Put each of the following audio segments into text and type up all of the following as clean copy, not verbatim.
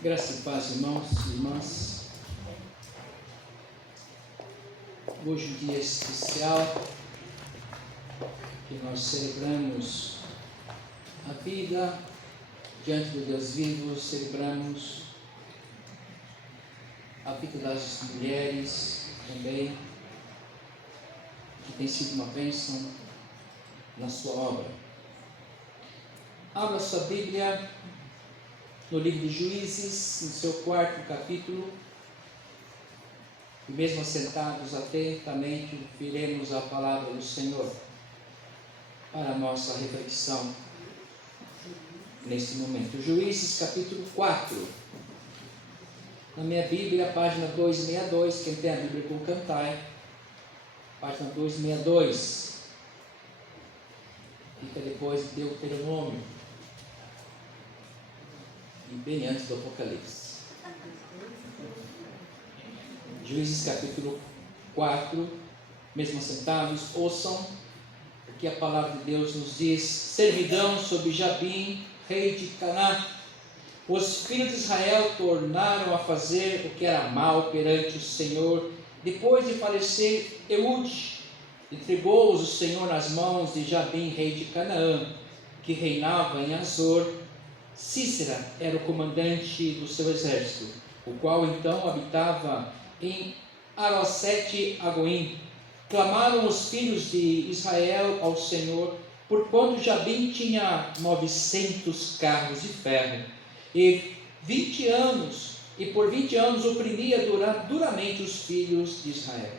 Graça e paz, irmãos e irmãs. Hoje é um dia especial que nós celebramos a vida diante do Deus vivo, celebramos a vida das mulheres também, que tem sido uma bênção na sua obra. Abra sua Bíblia no livro de Juízes, no seu 4º capítulo, e mesmo assentados atentamente, viremos a palavra do Senhor para a nossa reflexão neste momento. Juízes capítulo 4, na minha Bíblia, página 262, quem tem a Bíblia com cantai, página 262, fica depois de Deuteronômio, e bem antes do Apocalipse. Juízes capítulo 4, mesmo assentados, ouçam o que a palavra de Deus nos diz. Servidão sobre Jabim, rei de Canaã. Os filhos de Israel tornaram a fazer o que era mal perante o Senhor. Depois de falecer Eude, entregou-os o Senhor nas mãos de Jabim, rei de Canaã, que reinava em Azor. Cícera era o comandante do seu exército, o qual então habitava em Arosete-Agoim. Clamaram os filhos de Israel ao Senhor, porquanto Jabim tinha 900 carros de ferro, e por 20 anos oprimia duramente os filhos de Israel.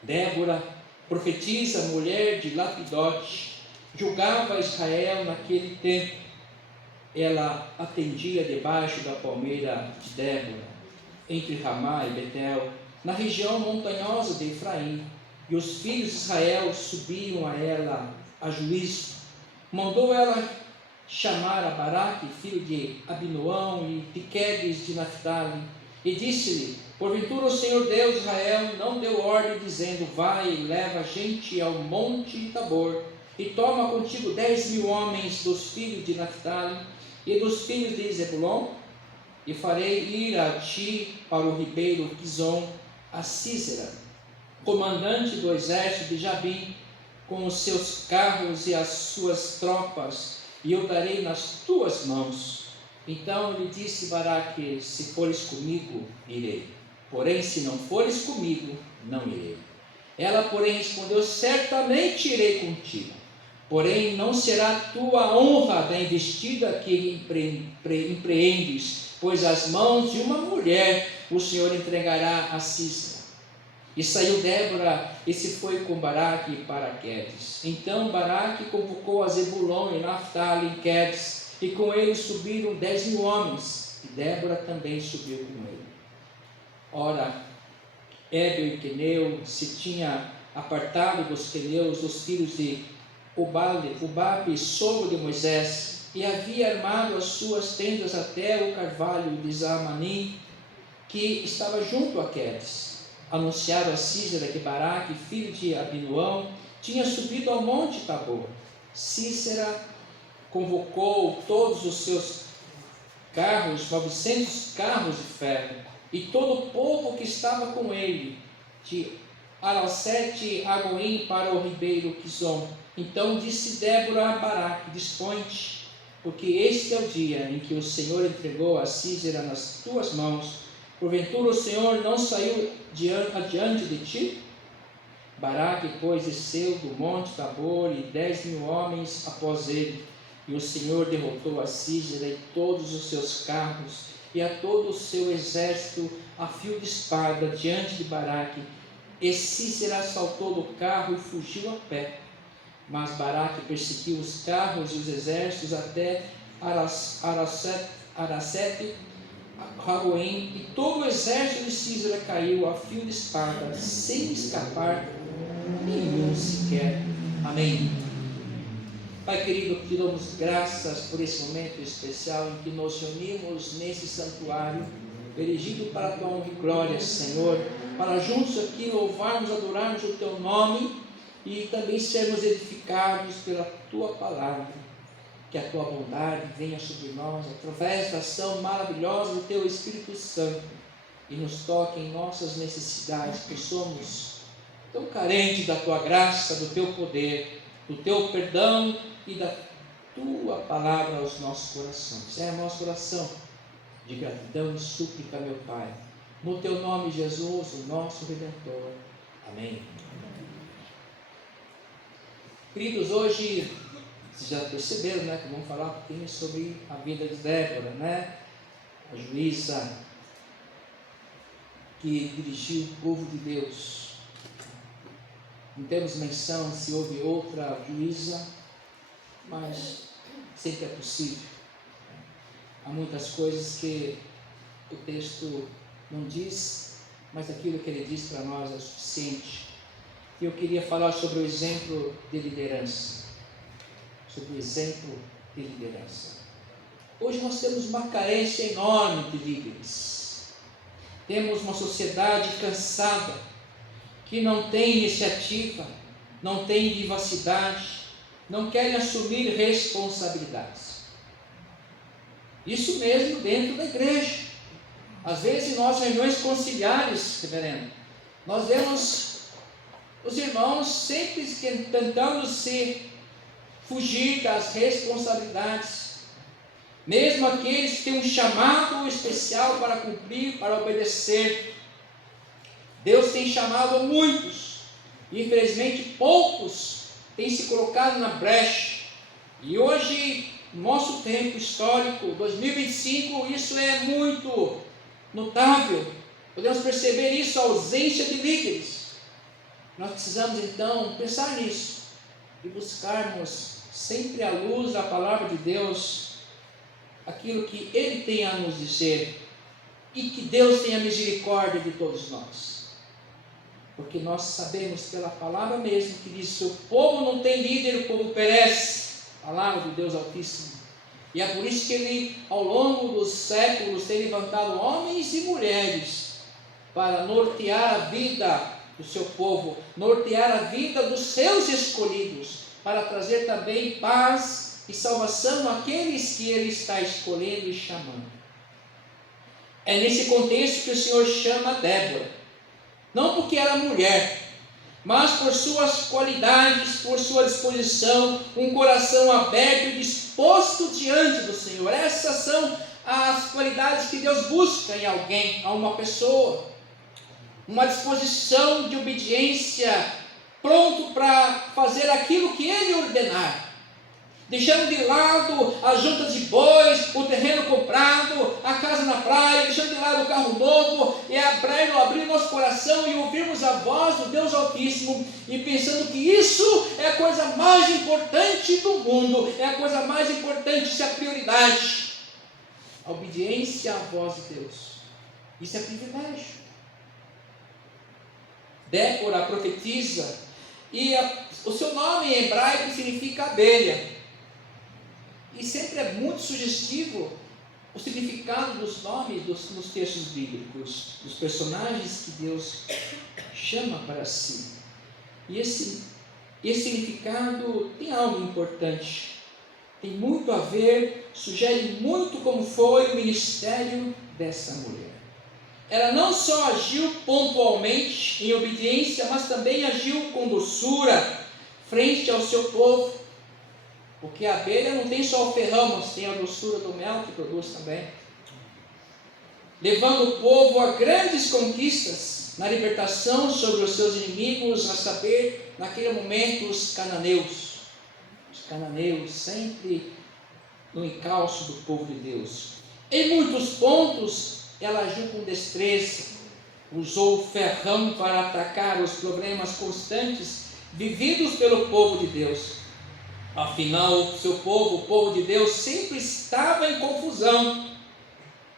Débora, profetisa, mulher de Lapidote, julgava Israel naquele tempo. Ela atendia debaixo da palmeira de Débora, entre Ramá e Betel, na região montanhosa de Efraim, e os filhos de Israel subiam a ela a juízo. Mandou ela chamar a Baraque, filho de Abinoão, e Piquedes de Naphtali, e disse-lhe: porventura o Senhor Deus de Israel não deu ordem, dizendo: vai e leva a gente ao monte de Tabor, e toma contigo 10.000 homens dos filhos de Naphtali e dos filhos de Zebulon, e farei ir a ti para o ribeiro Quizon a Císera, comandante do exército de Jabim, com os seus carros e as suas tropas, e eu darei nas tuas mãos. Então lhe disse Baraque: se fores comigo, irei, porém se não fores comigo, não irei. Ela, porém, respondeu: certamente irei contigo, porém não será tua honra da investida que empreendes, pois as mãos de uma mulher o Senhor entregará a Císera. E saiu Débora e se foi com Baraque para Quedes. Então Baraque convocou a Zebulon e Naphtali em Quedes, e com ele subiram 10.000 homens, e Débora também subiu com ele. Ora, Éber e Queneu se tinha apartado dos queneus, dos filhos de Ubabe, sogro de Moisés, e havia armado as suas tendas até o carvalho de Zamanim, que estava junto a Quedes. Anunciaram a Císera que Baraque, filho de Abinoão, tinha subido ao monte Tabor. Císera convocou todos os seus carros, 900 carros de ferro, e todo o povo que estava com ele, de Arosete-Agoim para o ribeiro Quizon. Então disse Débora a Baraque: dispõe-te, porque este é o dia em que o Senhor entregou a Císera nas tuas mãos. Porventura o Senhor não saiu adiante de ti? Baraque, pois, desceu do monte Tabor, e 10.000 homens após ele. E o Senhor derrotou a Císera e todos os seus carros, e a todo o seu exército a fio de espada diante de Baraque. E Císera saltou do carro e fugiu a pé. Mas Baraque perseguiu os carros e os exércitos até Arosete-Agoim, e todo o exército de Císera caiu a fio de espada, sem escapar nenhum sequer. Amém. Pai querido, te damos graças por esse momento especial em que nos reunimos nesse santuário, erigido para a tua honra e glória, Senhor, para juntos aqui louvarmos, adorarmos o teu nome e também sermos edificados pela tua palavra. que a tua bondade venha sobre nós, através da ação maravilhosa do teu Espírito Santo, e nos toque em nossas necessidades, que somos tão carentes da tua graça, do teu poder, do teu perdão e da tua palavra aos nossos corações. É a nossa oração de gratidão e súplica, meu Pai, no teu nome, Jesus, o nosso Redentor. Amém. Queridos, hoje vocês já perceberam, né, que vamos falar um pouquinho sobre a vida de Débora, né, a juíza que dirigiu o povo de Deus. Não temos menção se houve outra juíza, mas sempre é possível. Há muitas coisas que o texto não diz, mas aquilo que ele diz para nós é o suficiente. E eu queria falar sobre o exemplo de liderança. Sobre o exemplo de liderança. Hoje nós temos uma carência enorme de líderes. Temos uma sociedade cansada, que não tem iniciativa, não tem vivacidade, não querem assumir responsabilidades. Isso mesmo dentro da igreja. Às vezes, em nossas reuniões conciliares, reverendo, nós vemos os irmãos sempre tentando se fugir das responsabilidades, mesmo aqueles que têm um chamado especial para cumprir, para obedecer. Deus tem chamado a muitos, e infelizmente poucos têm se colocado na brecha. E hoje, no nosso tempo histórico, 2025, isso é muito notável. Podemos perceber isso, a ausência de líderes. Nós precisamos então pensar nisso e buscarmos sempre à luz da palavra de Deus aquilo que Ele tem a nos dizer, e que Deus tenha misericórdia de todos nós, porque nós sabemos pela palavra mesmo que diz: se o povo não tem líder, o povo perece. Palavra do Deus Altíssimo. E é por isso que Ele, ao longo dos séculos, tem levantado homens e mulheres para nortear a vida do seu povo, nortear a vida dos seus escolhidos, para trazer também paz e salvação àqueles que Ele está escolhendo e chamando. É nesse contexto que o Senhor chama Débora, não porque era mulher, mas por suas qualidades, por sua disposição, um coração aberto e disposto diante do Senhor. Essas são as qualidades que Deus busca em alguém, a uma pessoa. Uma disposição de obediência, pronto para fazer aquilo que Ele ordenar, deixando de lado as juntas de bois, o terreno comprado, a casa na praia, deixando de lado o carro novo, e abrir nosso coração e ouvirmos a voz do Deus Altíssimo, e pensando que isso é a coisa mais importante do mundo, é a coisa mais importante, isso é a prioridade. A obediência à voz de Deus, isso é privilégio. Débora profetiza, e o seu nome em hebraico significa abelha. E sempre é muito sugestivo o significado dos nomes nos textos bíblicos, dos personagens que Deus chama para si. E esse significado tem algo importante, tem muito a ver, sugere muito como foi o ministério dessa mulher. Ela não só agiu pontualmente em obediência, mas também agiu com doçura frente ao seu povo. Porque a abelha não tem só o ferrão, mas tem a doçura do mel que produz também. Levando o povo a grandes conquistas na libertação sobre os seus inimigos, a saber, naquele momento, os cananeus. Os cananeus sempre no encalço do povo de Deus. Em muitos pontos, ela agiu com destreza, usou o ferrão para atacar os problemas constantes vividos pelo povo de Deus. Afinal, o seu povo, o povo de Deus, sempre estava em confusão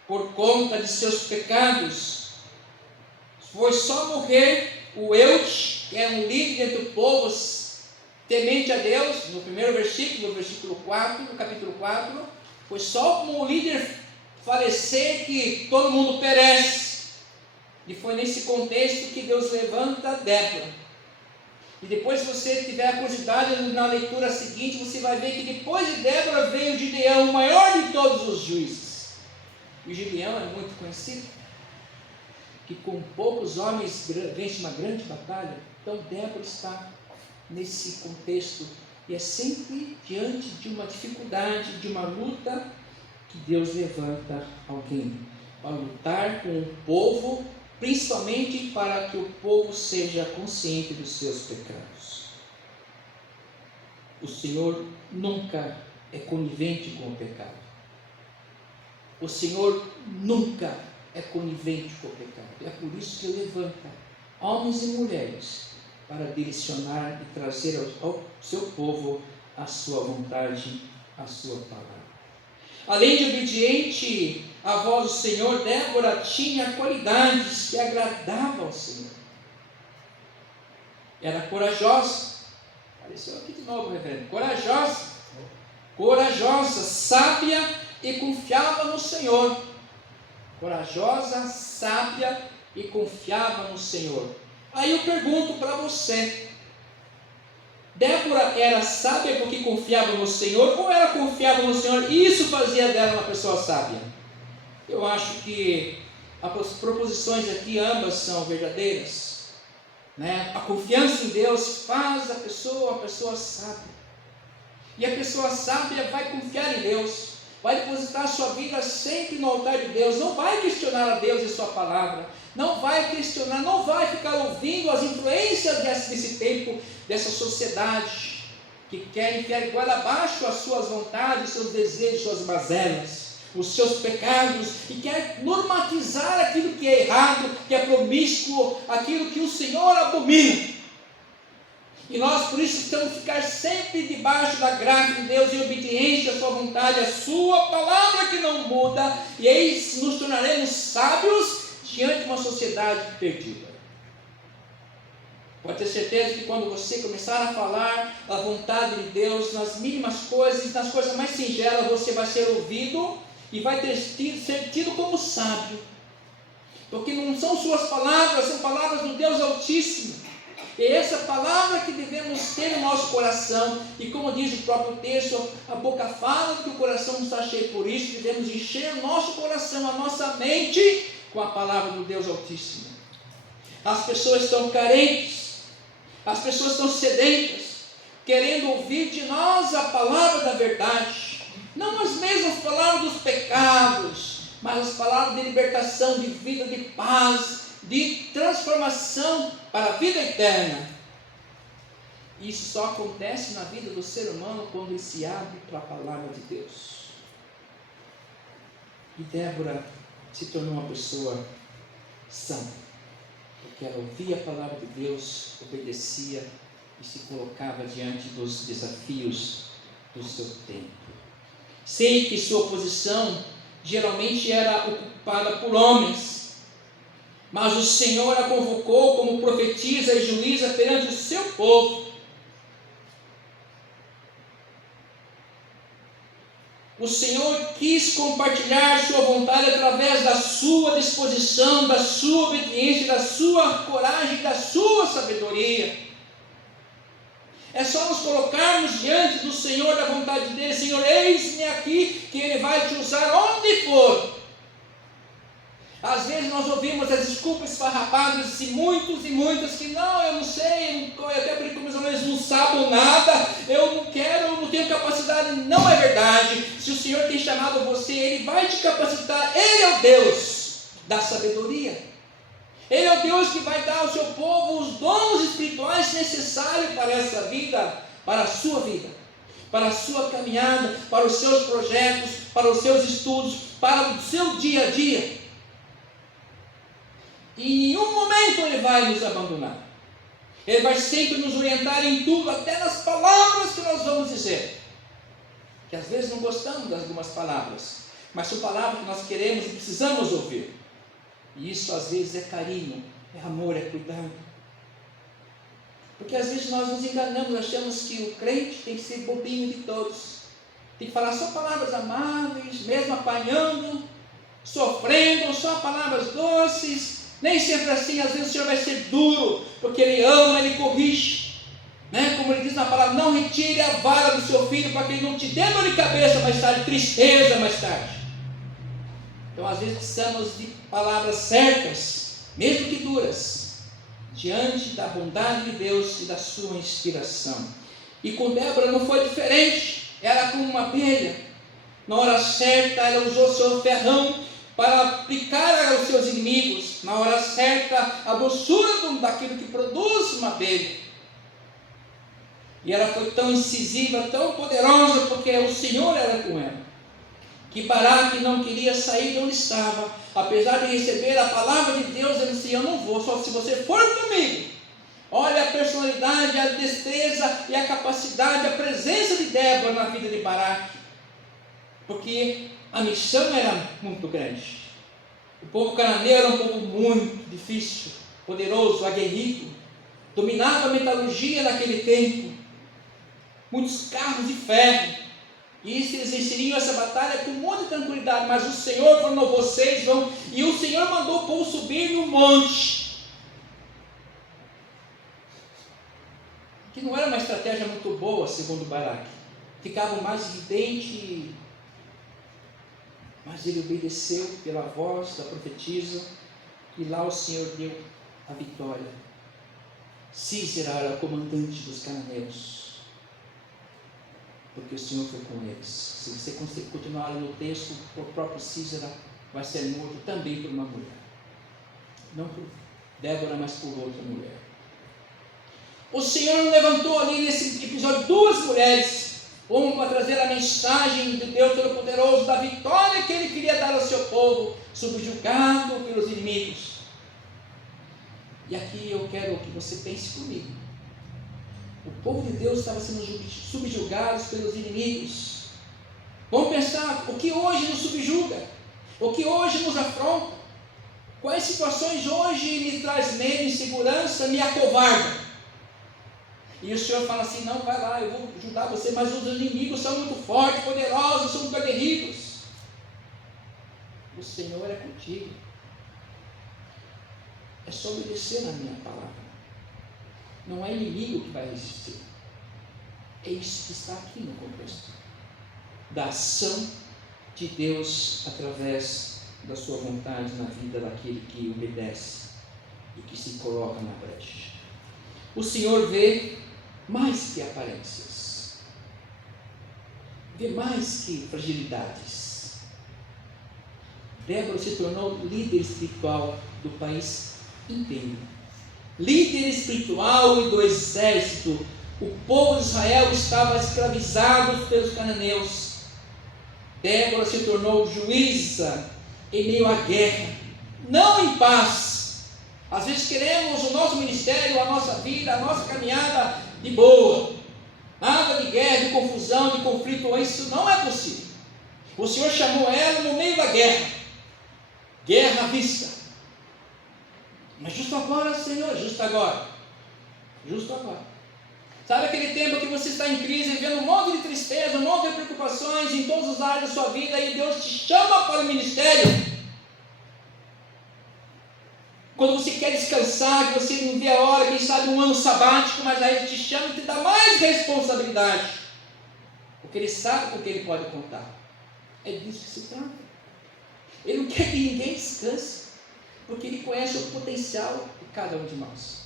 por conta de seus pecados. Foi só morrer o Eude, que era um líder do povo temente a Deus, no primeiro versículo, no versículo 4, no capítulo 4, foi só como o líder falecer que todo mundo perece. E foi nesse contexto que Deus levanta Débora. E depois, se você tiver a curiosidade na leitura seguinte, você vai ver que depois de Débora veio Gideão, o maior de todos os juízes. E Gideão é muito conhecido, que com poucos homens vence uma grande batalha. Então Débora está nesse contexto, e é sempre diante de uma dificuldade, de uma luta, que Deus levanta alguém para lutar com o povo, principalmente para que o povo seja consciente dos seus pecados. O Senhor nunca é conivente com o pecado. O Senhor nunca é conivente com o pecado. É por isso que Ele levanta homens e mulheres para direcionar e trazer ao seu povo a sua vontade, a sua palavra. Além de obediente à voz do Senhor, Débora tinha qualidades que agradavam ao Senhor. Era corajosa. Apareceu aqui de novo, reverendo. Corajosa, sábia e confiava no Senhor. Corajosa, sábia e confiava no Senhor. Aí eu pergunto para você: Débora era sábia porque confiava no Senhor, ou ela confiava no Senhor e isso fazia dela uma pessoa sábia? Eu acho que as proposições aqui ambas são verdadeiras, né? A confiança em Deus faz a pessoa uma pessoa sábia, e a pessoa sábia vai confiar em Deus, vai depositar sua vida sempre no altar de Deus, não vai questionar a Deus e sua palavra, não vai questionar, não vai ficar ouvindo as influências desse tempo, dessa sociedade, que quer enfiar igual abaixo as suas vontades, seus desejos, suas mazelas, os seus pecados, e quer normatizar aquilo que é errado, que é promíscuo, aquilo que o Senhor abomina. E nós, por isso, temos que ficar sempre debaixo da graça de Deus, em obediência à sua vontade, à sua palavra que não muda, e aí nos tornaremos sábios diante de uma sociedade perdida. Pode ter certeza que quando você começar a falar a vontade de Deus nas mínimas coisas, nas coisas mais singelas, você vai ser ouvido e vai ser tido como sábio, porque não são suas palavras, são palavras do Deus Altíssimo. É essa palavra que devemos ter no nosso coração, e como diz o próprio texto, a boca fala que o coração está cheio, por isso devemos encher o nosso coração, a nossa mente, com a palavra do Deus Altíssimo. As pessoas estão carentes, as pessoas estão sedentas, querendo ouvir de nós a palavra da verdade, não as mesmas palavras dos pecados, mas as palavras de libertação, de vida, de paz, de transformação para a vida eterna. Isso só acontece na vida do ser humano quando ele se abre para a palavra de Deus. E Débora se tornou uma pessoa sã, porque ela ouvia a palavra de Deus, obedecia e se colocava diante dos desafios do seu tempo. Sei que sua posição geralmente era ocupada por homens, mas o Senhor a convocou como profetisa e juíza perante o seu povo. O Senhor quis compartilhar sua vontade através da sua disposição, da sua obediência, da sua coragem, da sua sabedoria. É só nos colocarmos diante do Senhor, da vontade dele. Senhor, eis-me aqui, que Ele vai te usar onde for. Às vezes nós ouvimos as desculpas esfarrapadas de muitos e muitas que não, eu não sei, eu até porque como eles não sabem nada, eu não quero, eu não tenho capacidade. Não é verdade. Se o Senhor tem chamado você, Ele vai te capacitar. Ele é o Deus da sabedoria. Ele é o Deus que vai dar ao seu povo os dons espirituais necessários para essa vida, para a sua vida, para a sua caminhada, para os seus projetos, para os seus estudos, para o seu dia a dia. E em nenhum momento Ele vai nos abandonar. Ele vai sempre nos orientar em tudo, até nas palavras que nós vamos dizer. Que às vezes não gostamos de algumas palavras, mas são palavras que nós queremos e precisamos ouvir. E isso às vezes é carinho, é amor, é cuidado. Porque às vezes nós nos enganamos, achamos que o crente tem que ser bobinho de todos. Tem que falar só palavras amáveis, mesmo apanhando, sofrendo, só palavras doces. Nem sempre assim, às vezes o Senhor vai ser duro, porque Ele ama, Ele corrige. né? Como ele diz na palavra, não retire a vara do seu filho para que ele não te dê dor de cabeça mais tarde, tristeza mais tarde. Então às vezes precisamos de palavras certas, mesmo que duras, diante da bondade de Deus e da sua inspiração. E com Débora não foi diferente. Ela, como uma abelha, na hora certa ela usou seu ferrão para aplicar aos seus inimigos, na hora certa a doçura daquilo que produz uma abelha. E ela foi tão incisiva, tão poderosa, porque o Senhor era com ela, que Baraque não queria sair de onde estava, apesar de receber a palavra de Deus. Ele disse: eu não vou, só se você for comigo. Olha a personalidade, a destreza e a capacidade, a presença de Débora na vida de Baraque, porque a missão era muito grande. O povo cananeu era um povo muito difícil, poderoso, aguerrido, dominava a metalurgia naquele tempo, muitos carros de ferro, e eles venceriam essa batalha com muita tranquilidade. Mas o Senhor falou: vocês vão, e o Senhor mandou o povo subir no monte, que não era uma estratégia muito boa, segundo Baraque, ficava mais evidente, mas ele obedeceu pela voz da profetisa, e lá o Senhor deu a vitória. Císera era o comandante dos cananeus, porque o Senhor foi com eles. Se você continuar no texto, o próprio Císera vai ser morto também por uma mulher, não por Débora, mas por outra mulher. O Senhor levantou ali nesse episódio duas mulheres, uma para trazer a mensagem de Deus Todo-Poderoso, da vitória que Ele queria dar ao seu povo, subjugado pelos inimigos. E aqui eu quero que você pense comigo. O povo de Deus estava sendo subjugado pelos inimigos. Vamos pensar o que hoje nos subjuga, o que hoje nos afronta, quais situações hoje me traz medo, insegurança, me acovarda. E o Senhor fala assim: não, vai lá, eu vou ajudar você, mas os inimigos são muito fortes, poderosos, são muito aguerridos. O Senhor é contigo. É só obedecer na minha palavra. Não é inimigo que vai resistir. É isso que está aqui no contexto da ação de Deus através da sua vontade na vida daquele que obedece e que se coloca na brecha. O Senhor vê mais que aparências, vê mais que fragilidades. Débora se tornou líder espiritual do país inteiro, líder espiritual e do exército. O povo de Israel estava escravizado pelos cananeus. Débora se tornou juíza em meio à guerra, não em paz. Às vezes queremos o nosso ministério, a nossa vida, a nossa caminhada de boa, nada de guerra, de confusão, de conflito. Isso não é possível. O Senhor chamou ela no meio da guerra, guerra à vista. Mas justo agora, Senhor, justo agora. Sabe aquele tempo que você está em crise, vendo um monte de tristeza, um monte de preocupações em todos os áreas da sua vida, e Deus te chama para o ministério? Quando você quer descansar, que você não vê a hora, quem sabe um ano sabático, mas aí Ele te chama e te dá mais responsabilidade, porque Ele sabe com quem Ele pode contar. É disso que se trata. Ele não quer que ninguém descanse, porque Ele conhece o potencial de cada um de nós.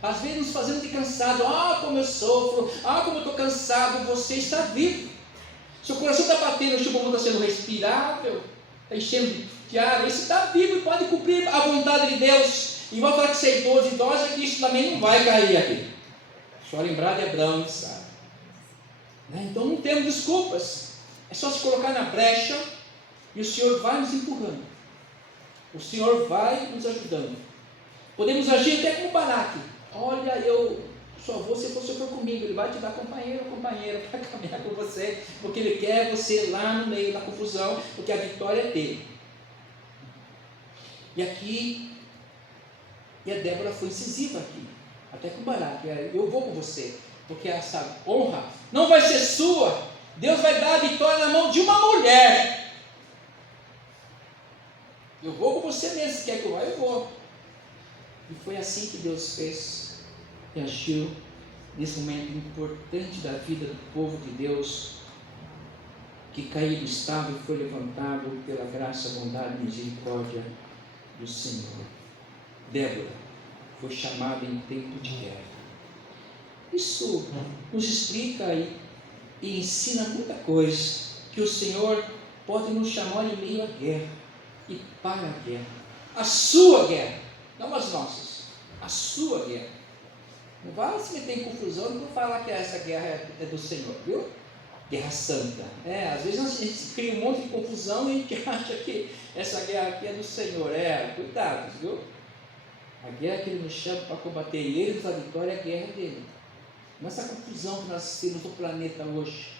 Às vezes nos fazemos de cansado. Como eu sofro, como eu estou cansado. Você está vivo, seu coração está batendo, o seu pulmão está sendo respirável, está enchendo de ar. Você está vivo e pode cumprir a vontade de Deus. E vai falar que você é idoso, idosa, que isso também não vai cair aqui. Só lembrar de Abraão, sabe? Então não temos desculpas, é só se colocar na brecha, e o Senhor vai nos empurrando, o Senhor vai nos ajudando. Podemos agir até como Baraque. Olha, eu só vou se você for comigo. Ele vai te dar companheiro para caminhar com você, porque Ele quer você lá no meio da confusão, porque a vitória é dele. E aqui, a Débora foi incisiva aqui, até com Baraque: eu vou com você, porque essa honra não vai ser sua. Deus vai dar a vitória na mão de uma mulher. Eu vou com você mesmo, se quer que eu vá, eu vou. E foi assim que Deus fez e agiu nesse momento importante da vida do povo de Deus, que caído estava e foi levantado pela graça, bondade e misericórdia do Senhor. Débora foi chamada em tempo de guerra. Isso nos explica e ensina muita coisa, que o Senhor pode nos chamar em meio à guerra e para a guerra. A sua guerra, não as nossas, a sua guerra. Não vai se meter em confusão, não vou falar que essa guerra é do Senhor, viu? Guerra santa. Às vezes a gente cria um monte de confusão e a gente acha que essa guerra aqui é do Senhor. Cuidado, viu? A guerra que Ele nos chama para combater e Ele nos dá vitória é a guerra dele. Nessa confusão que nós temos no planeta hoje,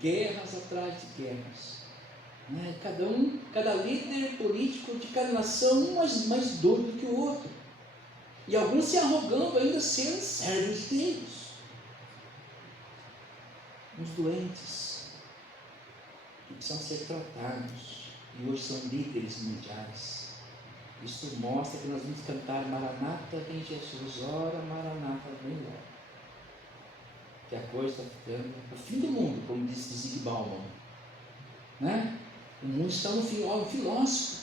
guerras atrás de guerras, cada líder político de cada nação, um mais doido que o outro, e alguns se arrogando ainda ser servos de Deus. Uns doentes que precisam ser tratados e hoje são líderes mundiais. Isso mostra que nós vamos cantar Maranata, vem Jesus, ora Maranata, vem logo. Que a coisa está ficando o fim do mundo, como disse Zig Bauman, né? O mundo está no fim. Um filósofo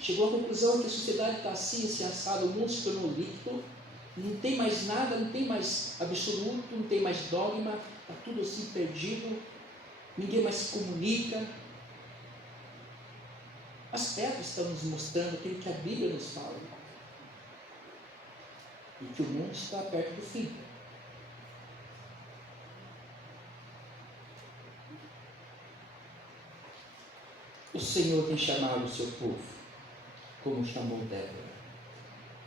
chegou à conclusão que a sociedade está assim assado, o mundo se tornou líquido, não tem mais nada, não tem mais absoluto, não tem mais dogma, está tudo assim perdido, ninguém mais se comunica. As pedras estão nos mostrando aquilo que a Bíblia nos fala, e que o mundo está perto do fim. O Senhor tem chamado o seu povo, como chamou Débora.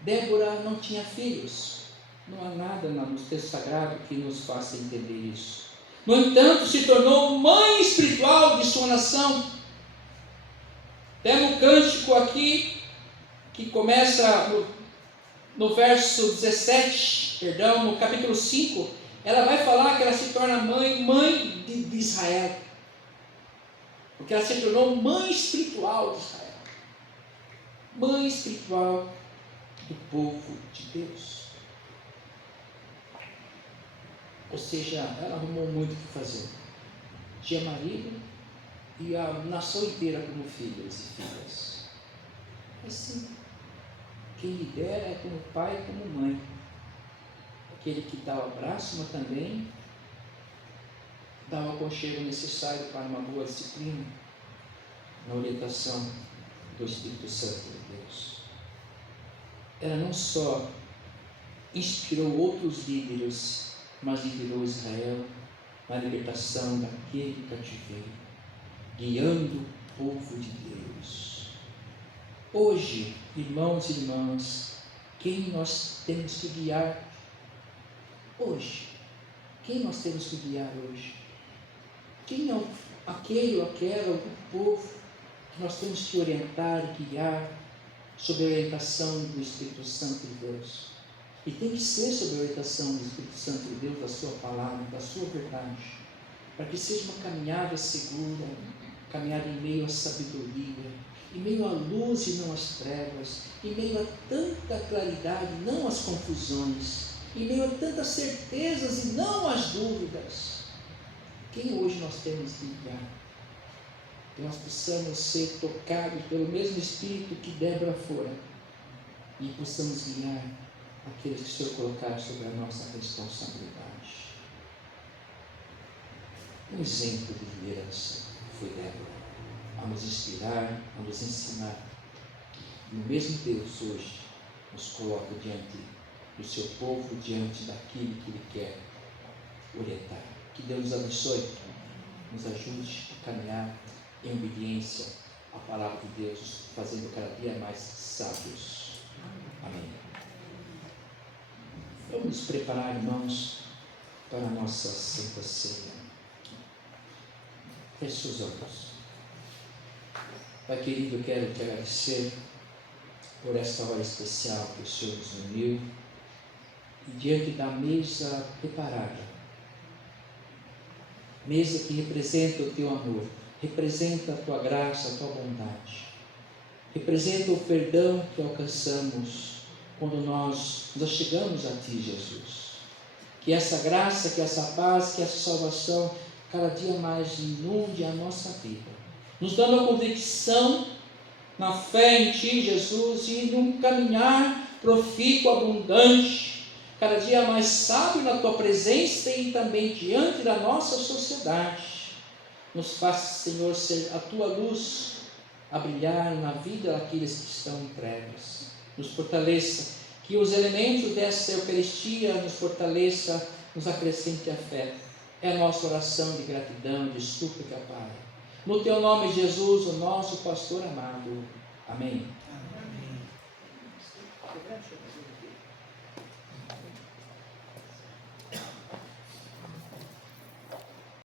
Débora não tinha filhos. Não há nada no texto sagrado que nos faça entender isso. No entanto, se tornou mãe espiritual de sua nação. Temos um cântico aqui, que começa no verso 17, no capítulo 5, ela vai falar que ela se torna mãe de Israel. Porque ela se tornou mãe espiritual de Israel. Mãe espiritual do povo de Deus. Ou seja, ela arrumou muito o que fazer. Tinha marido e a nação inteira como filhas e filhas. Assim, quem lidera é como pai e como mãe. Aquele que dá o abraço, mas também dá o aconchego necessário para uma boa disciplina, na orientação do Espírito Santo de Deus. Ela não só inspirou outros líderes, mas liderou Israel na libertação daquele cativeiro, guiando o povo de Deus. Hoje, irmãos e irmãs, quem nós temos que guiar hoje? Quem nós temos que guiar hoje? Quem é aquele ou aquela, o povo que nós temos que orientar e guiar sob a orientação do Espírito Santo de Deus? E tem que ser sob a orientação do Espírito Santo de Deus, da sua palavra, da sua verdade, para que seja uma caminhada segura, caminhada em meio à sabedoria, em meio à luz e não às trevas, em meio a tanta claridade, não às confusões, em meio a tantas certezas e não às dúvidas. Quem hoje nós temos que guiar? Que nós possamos ser tocados pelo mesmo Espírito que Débora fora, e possamos guiar aqueles que o Senhor colocar sobre a nossa responsabilidade. Um exemplo de liderança foi Débora, a nos inspirar, a nos ensinar. E o mesmo Deus hoje nos coloca diante do seu povo, diante daquilo que Ele quer orientar. Que Deus nos abençoe, nos ajude a caminhar em obediência à palavra de Deus, fazendo cada dia mais sábios. Amém. Vamos nos preparar, irmãos, para a nossa Santa Ceia. Feche os olhos. Pai querido, eu quero te agradecer por esta hora especial que o Senhor nos uniu e diante da mesa preparada. Mesa que representa o teu amor, representa a tua graça, a tua bondade, representa o perdão que alcançamos quando nós chegamos a ti, Jesus. Que essa graça, que essa paz, que essa salvação cada dia mais inunde a nossa vida, nos dando a convicção na fé em Ti, Jesus, e num caminhar profícuo, abundante, cada dia mais sábio na Tua presença e também diante da nossa sociedade. Nos faça, Senhor, ser a Tua luz a brilhar na vida daqueles que estão em trevas. Nos fortaleça, que os elementos dessa Eucaristia nos fortaleça, nos acrescente a fé. É a nossa oração de gratidão, de súplica, Pai. No Teu nome, Jesus, o nosso pastor amado. Amém. Amém.